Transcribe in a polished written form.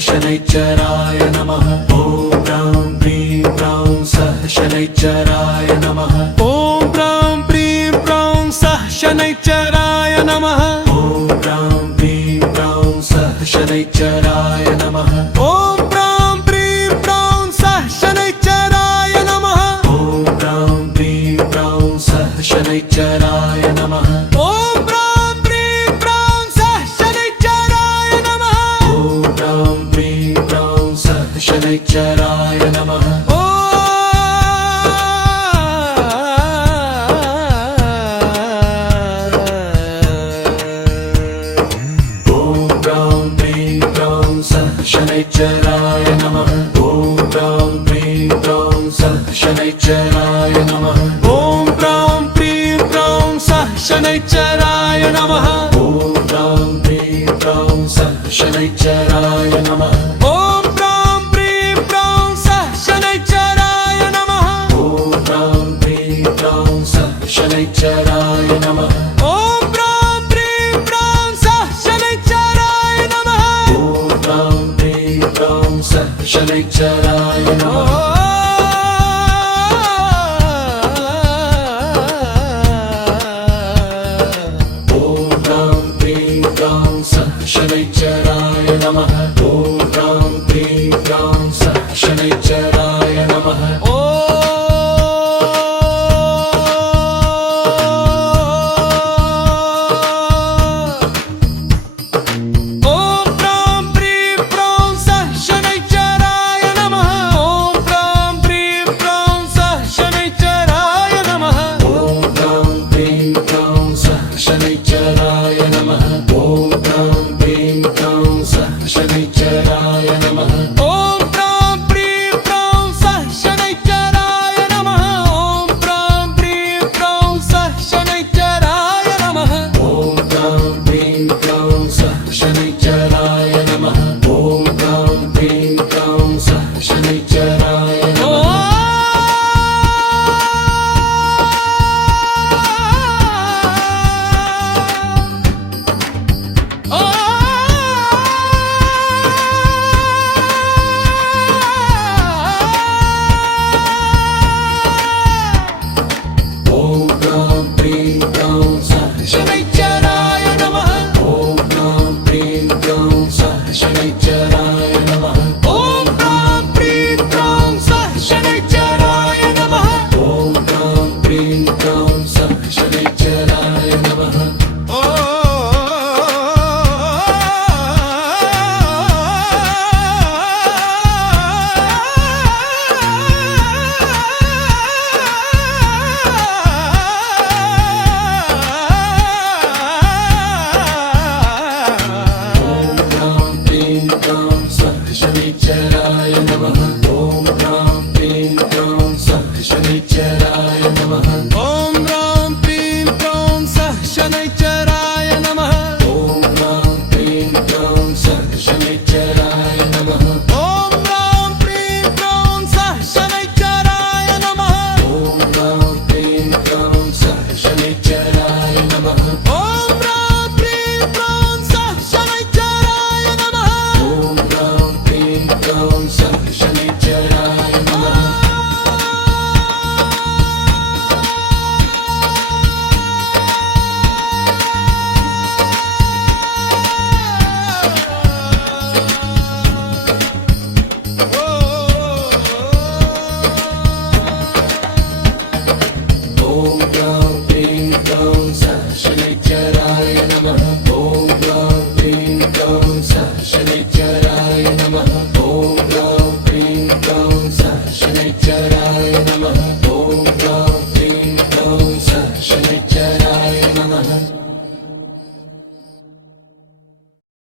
शनैश्चराय नमः। ॐ ब्रां प्रीं ब्रां सः शनैश्चराय नमः। ॐ ब्रां प्रीं ब्रां सः शनैश्चराय नमः। ॐ ब्रां प्रीं ब्रां सः शनैश्चराय नमः। ॐ ब्रां प्रीं ब्रां सः शनैश्चराय नमः। ॐ ब्रां प्रीं ब्रां सः शनैश्चराय नमः। ॐ ब्रां प्रीं ब्रां सः शनैश्चराय नमः। ॐ ब्रां प्रीं ब्रां सः शनैश्चराय नमः। ॐ ब्रां प्रीं ब्रां सः शनैश्चराय नमः। ॐ ब्रां प्रीं ब्रां सः शनैश्चराय नमः। ॐ ब्रां प्रीं ब्रां सः शनैश्चराय नमः। ॐ ब्रां प्रीं ब्रां सः शनैश्चराय नमः। ॐ ब्रां प्रीं ब्रां सः शनैश्चराय नमः। ॐ ब्रां प्रीं ब्रां सः शनैश्चराय नमः। ॐ ब्रां प्रीं ब्रां सः शनैश्चराय नमः। ॐ ब्रां प्रीं ब्रां सः शनैश्चराय नमः। ॐ ब्रां प्रीं ब्रां सः शनैश्चराय नमः। ॐ ब्रां प्रीं ब्रां सः शनैश्चराय नमः। शनैश्चराय नमः। ॐ ब्रां प्रीं ब्रां सः शनैश्चराय नमः। ॐ ब्रां प्रीं ब्रां सः शनैश्चराय नमः। ॐ ब्रां प्रीं ब्रां सः शनैश्चराय नमः। ॐ ब्रां प्रीं ब्रां सः शनैश्चराय नमः। ॐ ब्रां प्रीं ब्रां सः शनैश्चराय नमः। शनैश्चराय नमः। ॐ ब्रां प्रीं ब्रां सः शनैश्चराय नमः। ॐ ब्रां प्रीं ब्रां सः शनैश्चराय नमः। ॐ ब्रां प्रीं ब्रां सः शनैश्चराय नमः। शनैश्चराय नमः। ॐ ब्रां प्रीं ब्रां सः शनैश्चराय नमः। ॐ ब्रां प्रीं ब्रां सः शनैश्चराय नमः। ॐ ब्रां प्रीं ब्रां सः शनैश्चराय नमः। ॐ ब्रां प्रीं ब्रां सः शनैश्चराय नमः। ॐ ब्रां प्रीं ब्रां सः शनैश्चराय नमः। ॐ ब्रां प्रीं ब्रां सः शनैश्चराय नमः। ॐ ब्रां प्रीं ब्रां सः शनैश्चराय नमः। ॐ ब्रां प्रीं ब्रां सः शनैश्चराय नमः।